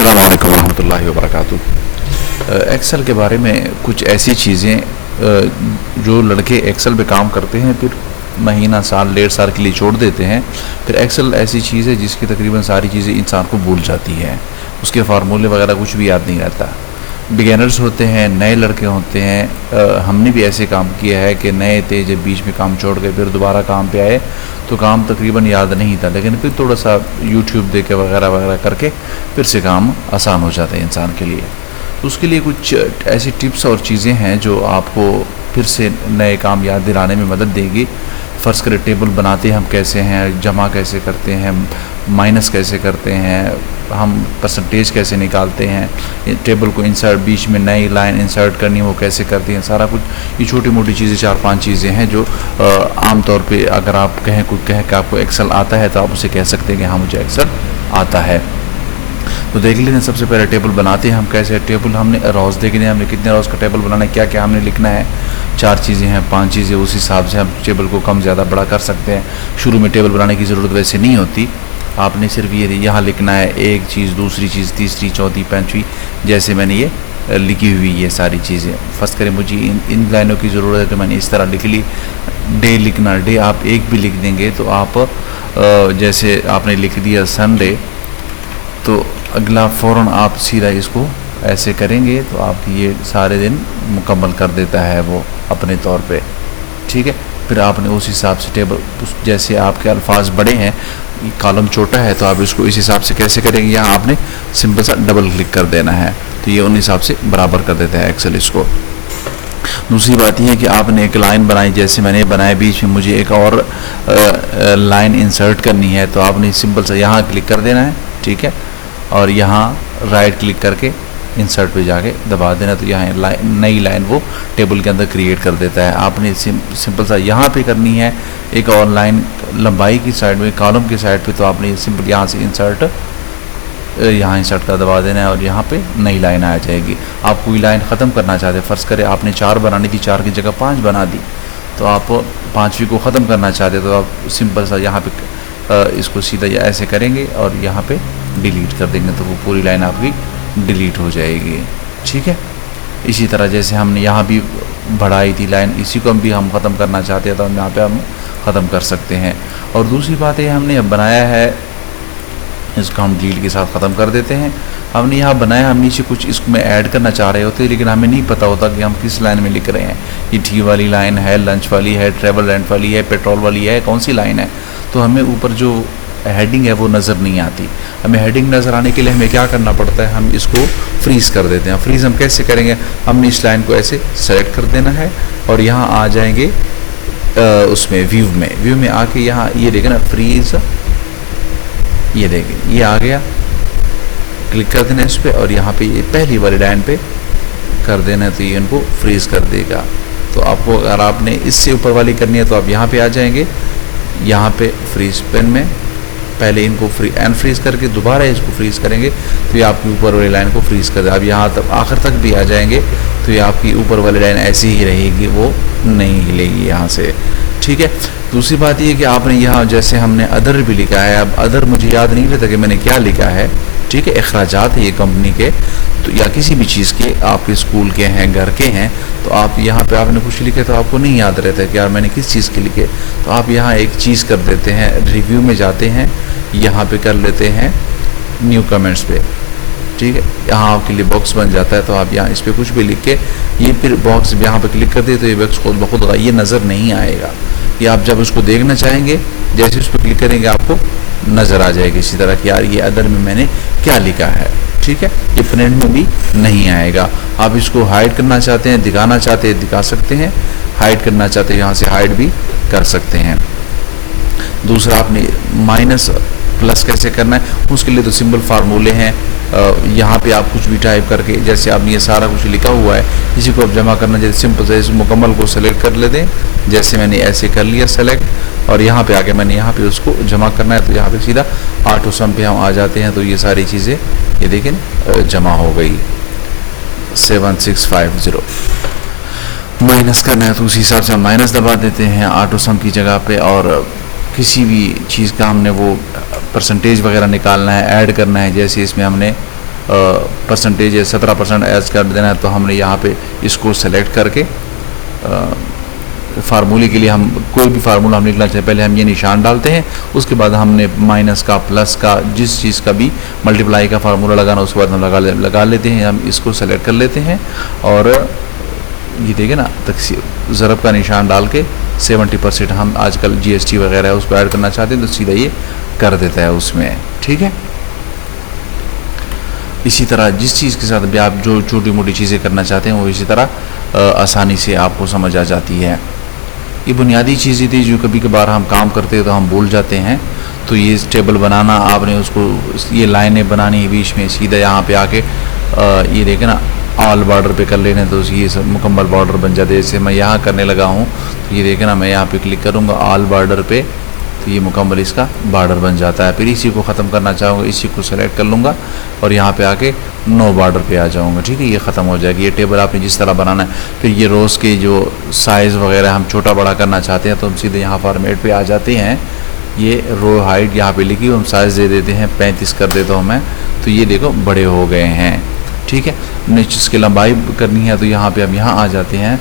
अस्सलाम वालेकुम रहमतुल्लाहि व बरकातुहू। एक्सेल के बारे में कुछ ऐसी चीज़ें जो लड़के एक्सेल पे काम करते हैं फिर महीना साल डेढ़ साल के लिए छोड़ देते हैं। फिर एक्सेल ऐसी चीज़ है जिसकी तकरीबन सारी चीज़ें इंसान को भूल जाती है, उसके फार्मूले वगैरह कुछ भी याद नहीं रहता। बिगेनर्स होते हैं, नए लड़के होते हैं, हमने भी ऐसे काम किया है कि नए थे, जब बीच में काम छोड़ गए फिर दोबारा काम पे आए तो काम तकरीबन याद नहीं था, लेकिन फिर थोड़ा सा यूट्यूब देख के वगैरह वगैरह करके फिर से काम आसान हो जाता है इंसान के लिए। तो उसके लिए कुछ ऐसी टिप्स और चीज़ें हैं जो आपको फिर से नए काम याद दिलाने में मदद देगी। फ़र्ज़ करें टेबल बनाते हैं हम कैसे हैं, जमा कैसे करते हैं, माइनस कैसे करते हैं, हम परसेंटेज कैसे निकालते हैं, टेबल को इंसर्ट बीच में नई लाइन इंसर्ट करनी है वो कैसे करती हैं, सारा कुछ ये छोटी मोटी चीज़ें 4-5 चीज़ें हैं जो आम तौर पे अगर आप कहें कि आपको एक्सेल आता है तो आप उसे कह सकते हैं कि हाँ मुझे एक्सेल आता है। तो देख लेते हैं सबसे पहले टेबल बनाते हैं हम कैसे। टेबल हमने रोज़ देखने हैं, हमने कितने रोज़ का टेबल बनाना है, क्या क्या हमने लिखना है, 4 चीज़ें हैं 5 चीज़ें, उस हिसाब से हम टेबल को कम ज़्यादा बड़ा कर सकते हैं। शुरू में टेबल बनाने की ज़रूरत वैसे नहीं होती, आपने सिर्फ ये यहाँ लिखना है एक चीज़, दूसरी चीज़, तीसरी, चौथी, पाँचवीं, जैसे मैंने ये लिखी हुई ये सारी चीज़ें। फ़र्ज़ करें मुझे इन लाइनों की ज़रूरत है तो मैंने इस तरह लिख ली। डे लिखना, डे आप एक भी लिख देंगे तो आप जैसे आपने लिख दिया संडे तो अगला फ़ौरन आप सीधा इसको ऐसे करेंगे तो आप ये सारे दिन मुकम्मल कर देता है वो अपने तौर पे, ठीक है। फिर आपने उस हिसाब से टेबल जैसे आपके अल्फाज बड़े हैं, कॉलम छोटा है तो आप इसको इस हिसाब से कैसे करेंगे, यहाँ आपने सिंपल सा डबल क्लिक कर देना है तो ये उन हिसाब से बराबर कर देता है एक्सेल इसको। दूसरी बात यह है कि आपने एक लाइन बनाई, जैसे मैंने बनाया, बीच में मुझे एक और लाइन इंसर्ट करनी है तो आपने सिंपल सा यहाँ क्लिक कर देना है, ठीक है, और यहाँ राइट क्लिक करके इंसर्ट पे जाके दबा देना तो यहाँ नई लाइन वो टेबल के अंदर क्रिएट कर देता है। आपने सिंपल सा यहाँ पे करनी है एक और लाइन लंबाई की साइड में, कॉलम की साइड पे, तो आपने सिंपल यहाँ से यहाँ इंसर्ट का दबा देना है और यहाँ पे नई लाइन आ जाएगी। आप कोई लाइन ख़त्म करना चाहते हैं, फ़र्ज़ करें आपने 4 बनानी थी, 4 की जगह 5 बना दी, तो आप 5वीं को ख़त्म करना चाहते तो आप सिंपल सा यहाँ पे इसको सीधा ऐसे करेंगे और यहाँ पे डिलीट कर देंगे तो वो पूरी लाइन आपकी डिलीट हो जाएगी, ठीक है। इसी तरह जैसे हमने यहाँ भी बढ़ाई थी लाइन, इसी को भी हम ख़त्म करना चाहते हैं तो हम यहाँ पे हम ख़त्म कर सकते हैं। और दूसरी बात है हमने अब बनाया है, इसको हम डिलीट के साथ ख़त्म कर देते हैं। हमने यहाँ बनाया, हम नीचे कुछ इसमें ऐड करना चाह रहे होते हैं लेकिन हमें नहीं पता होता कि हम किस लाइन में लिख रहे हैं, ये टी वाली लाइन है, लंच वाली है, ट्रैवल रेंट वाली है, पेट्रोल वाली है, कौन सी लाइन है। तो हमें ऊपर जो हेडिंग है वो नज़र नहीं आती। हमें हेडिंग नज़र आने के लिए हमें क्या करना पड़ता है, हम इसको फ्रीज़ कर देते हैं। फ्रीज़ हम कैसे करेंगे, हमने इस लाइन को ऐसे सेलेक्ट कर देना है और यहाँ आ जाएंगे उसमें व्यू में आके यहाँ ये देखें ना फ्रीज़, ये देखें ये आ गया, क्लिक कर देना इस पर और यहाँ पे ये पहली वाली लाइन पे कर देना है तो ये इनको फ्रीज़ कर देगा। तो आपको अगर आपने इससे ऊपर वाली करनी है तो आप यहाँ पे आ जाएंगे, यहाँ पे फ्रीज पेन में पहले इनको फ्रीज़ करके दोबारा इसको फ्रीज़ करेंगे तो ये आपकी ऊपर वाली लाइन को फ्रीज़ कर दे। अब यहाँ तक आखिर तक भी आ जाएंगे तो ये आपकी ऊपर वाली लाइन ऐसी ही रहेगी, वो नहीं हिलेगी यहाँ से, ठीक है। दूसरी बात ये कि आपने यहाँ जैसे हमने अदर भी लिखा है, अब अदर मुझे याद नहीं रहता कि मैंने क्या लिखा है, ठीक है। अखराजात है ये कंपनी के तो या किसी भी चीज़ के, आपके स्कूल के हैं, घर के हैं, तो आप यहाँ पे आपने कुछ लिखे तो आपको नहीं याद रहता है कि यार मैंने किस चीज़ के लिखे, तो आप यहाँ एक चीज़ कर देते हैं, रिव्यू में जाते हैं, यहाँ पे कर लेते हैं न्यू कमेंट्स पे, ठीक है। यहाँ आपके लिए बॉक्स बन जाता है तो आप यहाँ इस पर कुछ भी लिख के ये फिर बॉक्स यहाँ पे क्लिक कर दे तो ये बॉक्स खुद ब खुद ये नज़र नहीं आएगा। ये आप जब उसको देखना चाहेंगे जैसे उस पर क्लिक करेंगे आपको नज़र आ जाएगी इसी तरह कि यार ये अदर में मैंने क्या लिखा है, ठीक है। ये प्रिंट में भी नहीं आएगा। आप इसको हाइड करना चाहते हैं, दिखाना चाहते हैं दिखा सकते हैं, हाइड करना चाहते हैं यहाँ से हाइड भी कर सकते हैं। दूसरा आपने माइनस प्लस कैसे करना है, उसके लिए तो सिंपल फार्मूले हैं। यहाँ पे आप कुछ भी टाइप करके, जैसे आपने ये सारा कुछ लिखा हुआ है, इसी को आप जमा करना चाहिए, सिंपल से इस मुकम्मल को सेलेक्ट कर लेते हैं, जैसे मैंने ऐसे कर लिया सेलेक्ट और यहाँ पे आके मैंने यहाँ पे उसको जमा करना है तो यहाँ पे सीधा ऑटो सम पे हम आ जाते हैं तो ये सारी चीज़ें ये देखें जमा हो गई। 7650 माइनस करना है तो उसी हिसाब से हम माइनस दबा देते हैं ऑटो सम की जगह पे। और किसी भी चीज़ का हमने वो परसेंटेज वगैरह निकालना है, ऐड करना है, जैसे इसमें हमने परसेंटेज है 17% ऐड कर देना है, तो हमने यहाँ पे इसको सेलेक्ट करके फार्मूले के लिए हम कोई भी फार्मूला हम लिखना चाहें, पहले हम ये निशान डालते हैं, उसके बाद हमने माइनस का, प्लस का, जिस चीज़ का भी मल्टीप्लाई का फार्मूला लगाना उसके बाद हम लगा लेते हैं। हम इसको सेलेक्ट कर लेते हैं और ये देखें ना, ज़रब का निशान डाल के 70% हम आजकल GST वगैरह है उसको ऐड करना चाहते हैं तो सीधा ये कर देता है उसमें। ठीक है, इसी तरह जिस चीज़ के साथ भी आप जो छोटी मोटी चीज़ें करना चाहते हैं वो इसी तरह आसानी से आपको समझ आ जाती है। ये बुनियादी चीज़ें थी जो कभी कभार हम काम करते हैं तो हम भूल जाते हैं। तो ये टेबल बनाना, आपने उसको ये लाइनें बनानी बीच में, सीधा यहाँ पे आके ये देखें ना ऑल बॉर्डर पे कर लेने तो ये सब मुकम्मल बॉर्डर बन जाते हैं। जैसे मैं यहाँ करने लगा हूँ तो ये देखें ना, मैं यहाँ पे क्लिक करूँगा ऑल बॉर्डर पे तो ये मुकम्मल इसका बॉर्डर बन जाता है। फिर इसी को ख़त्म करना चाहूँगा, इसी को सेलेक्ट कर लूँगा और यहाँ पे आके नो बॉर्डर पे आ जाऊँगा। ठीक है, ये ख़त्म हो जाएगी। ये टेबल आपने जिस तरह बनाना है। फिर ये रोज़ के जो साइज़ वगैरह हम छोटा बड़ा करना चाहते हैं तो हम सीधे यहाँ फॉर्मेट पे आ जाते हैं। ये रो हाइट यहाँ पे लिखी, हम साइज़ दे देते हैं 35 कर देता हूँ मैं, तो ये देखो बड़े हो गए हैं। ठीक है, नीचे इसकी लंबाई करनी है तो यहाँ पे हम यहाँ आ जाते हैं,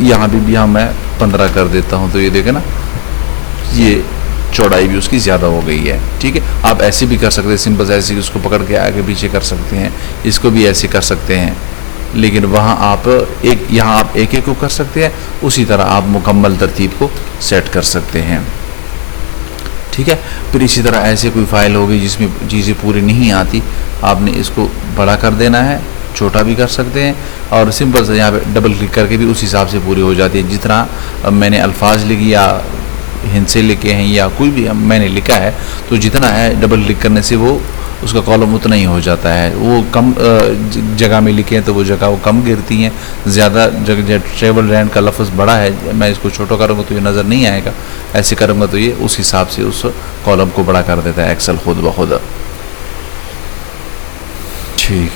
यहाँ पे भी मैं 15 कर देता हूँ तो ये देखें ना, ये चौड़ाई भी उसकी ज़्यादा हो गई है। ठीक है, आप ऐसे भी कर सकते हैं, सिंपल ऐसे उसको पकड़ के आगे पीछे कर सकते हैं, इसको भी ऐसे कर सकते हैं, लेकिन वहाँ आप यहाँ आप एक को कर सकते हैं, उसी तरह आप मुकम्मल तरतीब को सेट कर सकते हैं। ठीक है, फिर इसी तरह ऐसे कोई फाइल होगी जिसमें चीज़ें पूरी नहीं आती, आपने इसको बड़ा कर देना है, छोटा भी कर सकते हैं और सिंपल से यहाँ पे डबल क्लिक करके भी उस हिसाब से पूरी हो जाती है। जितना मैंने अल्फाज लिखी या हिंसे लिखे हैं या कोई भी मैंने लिखा है तो जितना है डबल क्लिक करने से वो उसका कॉलम उतना ही हो जाता है। वो कम जगह में लिखे हैं तो वो जगह वो कम गिरती हैं, ज़्यादा जगह ट्रेवल रैंड का लफ्ज़ बड़ा है, मैं इसको छोटा करूँगा तो ये नज़र नहीं आएगा, ऐसे करूँगा तो ये उस हिसाब से उस कॉलम को बड़ा कर देता है एक्सेल खुद ब खुद। ठीक।